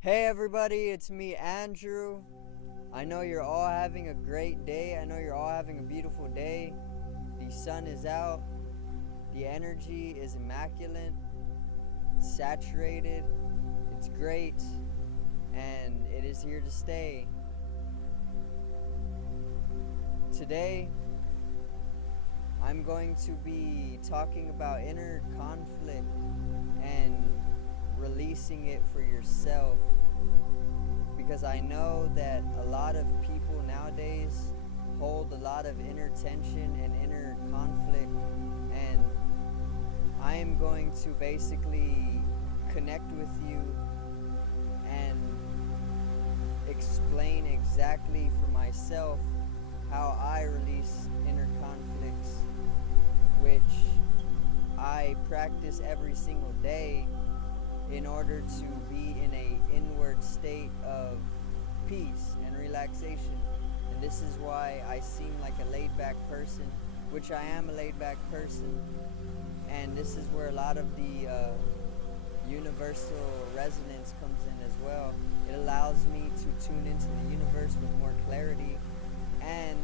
Hey everybody, it's me, Andrew. I know you're all having a great day. I know you're all having a beautiful day. The sun is out. The energy is immaculate. It's saturated. It's great. And it is here to stay. Today, I'm going to be talking about inner conflict and releasing it for yourself, because I know that a lot of people nowadays hold a lot of inner tension and inner conflict, and I am going to basically connect with you and explain exactly for myself how I release inner conflicts, which I practice every single day in order to be in a inward state of peace and relaxation. And this is why I seem like a laid-back person, which I am a laid-back person. And this is where a lot of the universal resonance comes in as well. It allows me to tune into the universe with more clarity, and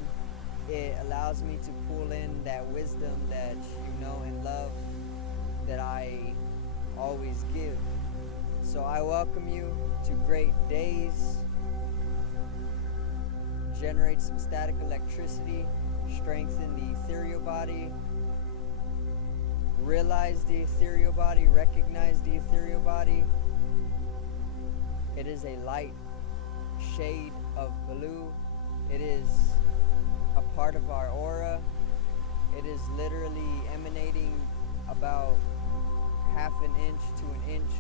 it allows me to pull in that wisdom that you know and love that I always give. So I welcome you to Great Days. Generate some static electricity, strengthen the ethereal body, realize the ethereal body, recognize the ethereal body. It is a light shade of blue. It is a part of our aura. It is literally emanating about half an inch to an inch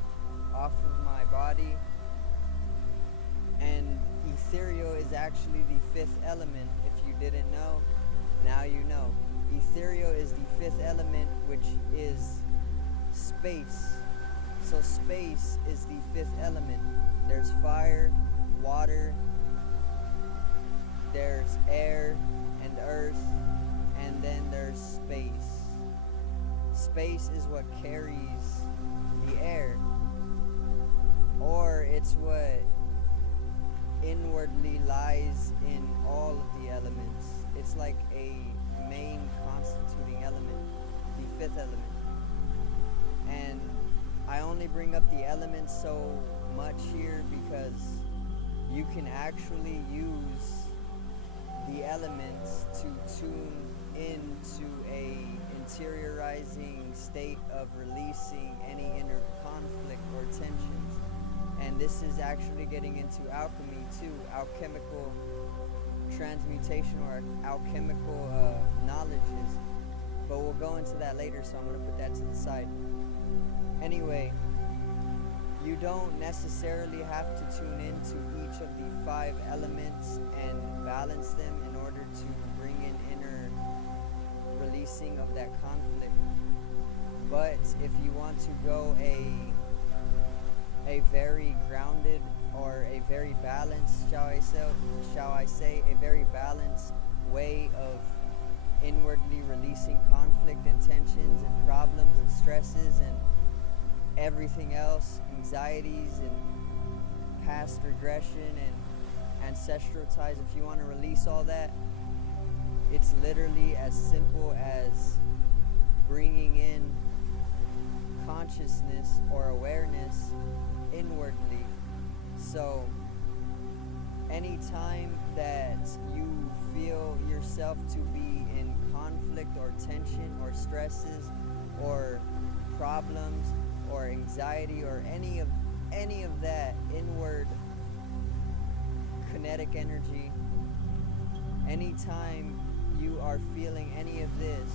off of my body. And ethereal is actually the fifth element. If you didn't know, now you know. Ethereal is the fifth element, which is space. So space is the fifth element. There's fire, water, there's air and earth, and then there's space. Space is what carries the air, or it's what inwardly lies in all of the elements. It's like a main constituting element, the fifth element. And I only bring up the elements so much here because you can actually use the elements to tune into a interiorizing state of releasing any inner conflict or tensions. And this is actually getting into alchemy too, alchemical transmutation or alchemical knowledges. But we'll go into that later, so I'm going to put that to the side. Anyway, you don't necessarily have to tune into each of the 5 elements and balance them in order to bring in inner releasing of that conflict. But if you want to go a very grounded or a very balanced, shall I say, a very balanced way of inwardly releasing conflict and tensions and problems and stresses and everything else, anxieties and past regression and ancestral ties, if you want to release all that, it's literally as simple as bringing in consciousness or awareness inwardly. So anytime that you feel yourself to be in conflict or tension or stresses or problems or anxiety or any of that inward kinetic energy, anytime you are feeling any of this,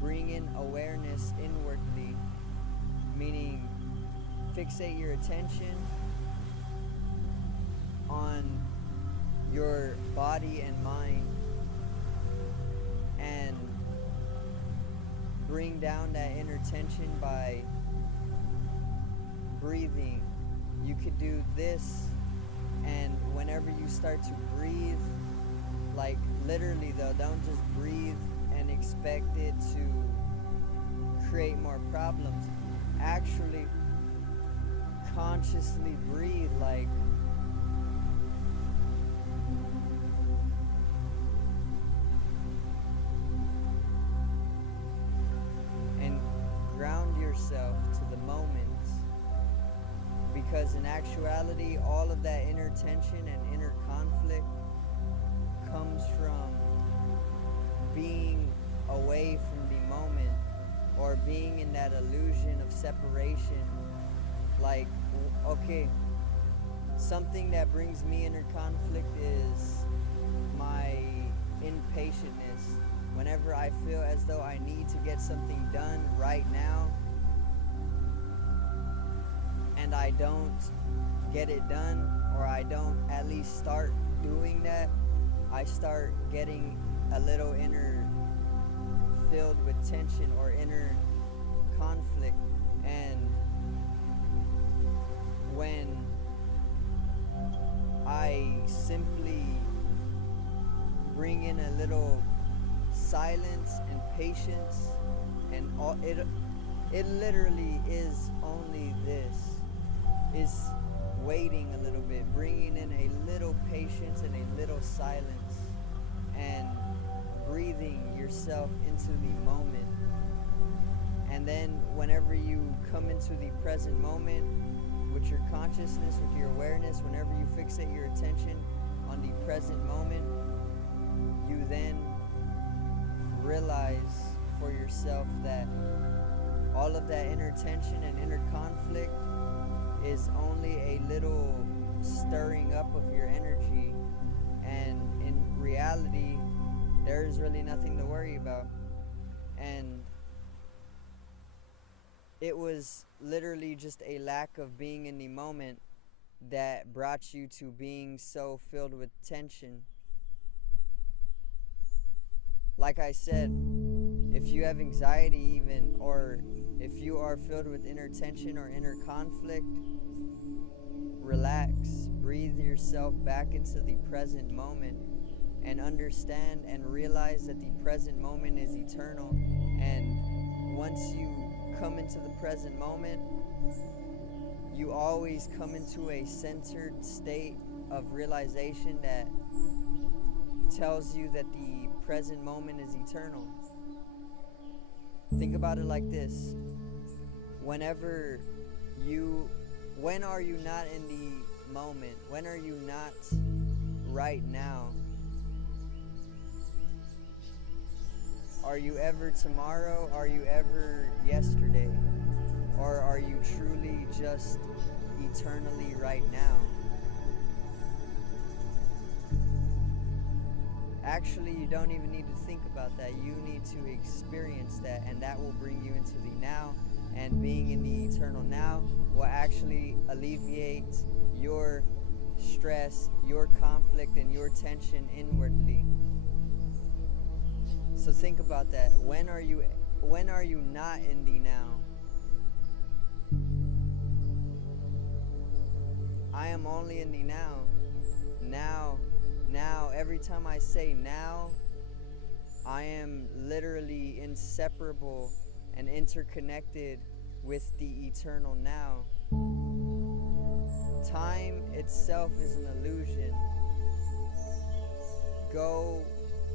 bring in awareness inwardly, meaning fixate your attention on your body and mind and bring down that inner tension by breathing. You could do this, and whenever you start to breathe, like literally though, don't just breathe and expect it to create more problems. Actually consciously breathe, like and ground yourself to the moment, because in actuality all of that inner tension and inner conflict comes from being away from the moment, or being in that illusion of separation. Like, okay, something that brings me inner conflict is my impatientness. Whenever I feel as though I need to get something done right now and I don't get it done, or I don't at least start doing that, I start getting a little inner filled with tension or inner conflict. And when I simply bring in a little silence and patience, and all it literally is only this, is waiting a little bit, bringing in a little patience and a little silence, and breathing yourself into the moment. And then whenever you come into the present moment with your consciousness, with your awareness, whenever you fixate your attention on the present moment, you then realize for yourself that all of that inner tension and inner conflict is only a little stirring up of your energy, and in reality there's really nothing to worry about. And it was literally just a lack of being in the moment that brought you to being so filled with tension. Like I said, if you have anxiety even, or if you are filled with inner tension or inner conflict, relax, breathe yourself back into the present moment, and understand and realize that the present moment is eternal. And once you come into the present moment, you always come into a centered state of realization that tells you that the present moment is eternal. Think about it like this. When are you not in the moment? When are you not right now? Are you ever tomorrow? Are you ever yesterday? Or are you truly just eternally right now? Actually, you don't even need to think about that. You need to experience that, and that will bring you into the now. And being in the eternal now will actually alleviate your stress, your conflict, and your tension inwardly. So think about that. When are you not in the now? I am only in the now. Now. Every time I say now, I am literally inseparable and interconnected with the eternal now. Time itself is an illusion. Go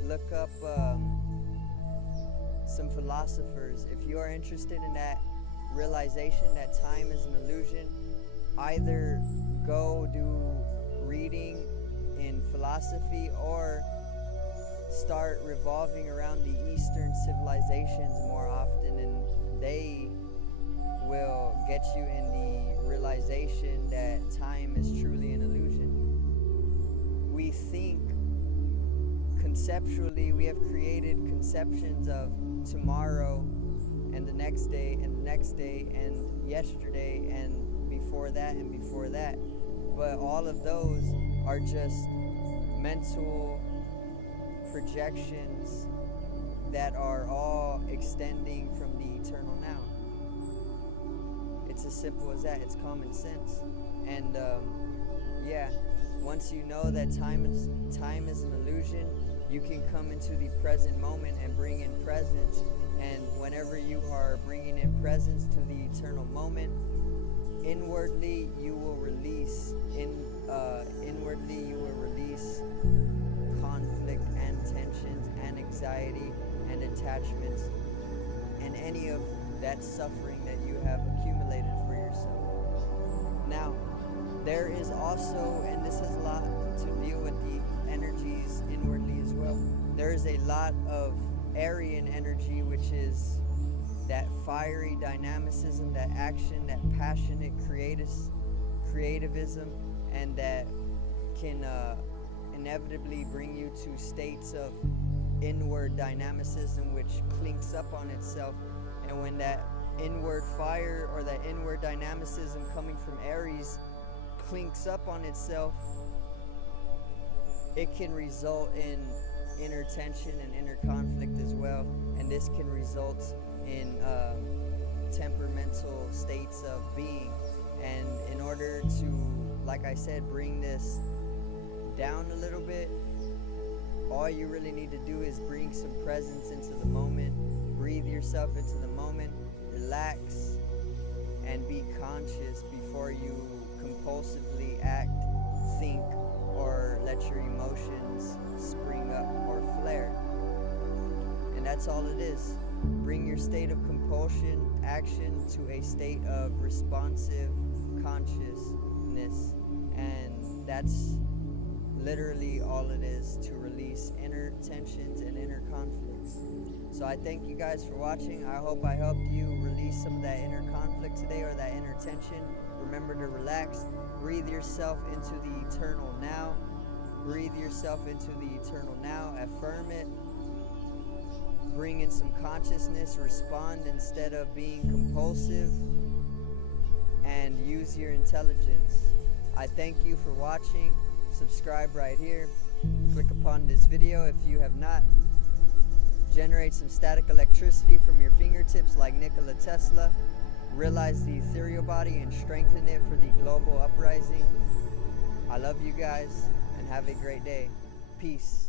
look up some philosophers. If you are interested in that realization that time is an illusion, either go do reading in philosophy or start revolving around the Eastern civilizations more often, and they will get you in the realization that time is truly an illusion. We think conceptually, we have created conceptions of tomorrow and the next day and the next day and yesterday and before that and before that. But all of those are just mental projections that are all extending from the eternal now. It's as simple as that. It's common sense. And once you know that time is an illusion, you can come into the present moment and bring in presence. And whenever you are bringing in presence to the eternal moment, inwardly you will release conflict and tensions and anxiety and attachments and any of that suffering that you have accumulated for yourself. Now, there is also, and this has a lot to deal with the energies inwardly as well, there is a lot of Arian energy, which is that fiery dynamicism, that action, that passionate creativism, and that can inevitably bring you to states of inward dynamicism, which clinks up on itself. And when that inward fire or that inward dynamicism coming from Aries clinks up on itself, it can result in inner tension and inner conflict as well. And this can result in temperamental states of being. And in order to, like I said, bring this down a little bit, all you really need to do is bring some presence into the moment, breathe yourself into the moment, relax, and be conscious before you compulsively act, think, or let your emotions spring up or flare. And that's all it is. Bring your state of compulsion, action, to a state of responsive consciousness. And that's literally all it is, to release inner tensions and inner conflicts. So I thank you guys for watching. I hope I helped you release some of that inner conflict today, or that inner tension. Remember to relax. Breathe yourself into the eternal now. Breathe yourself into the eternal now. Affirm it. Bring in some consciousness. Respond instead of being compulsive. And use your intelligence. I thank you for watching. Subscribe right here. Click upon this video if you have not. Generate some static electricity from your fingertips like Nikola Tesla. Realize the ethereal body and strengthen it for the global uprising. I love you guys and have a great day. Peace.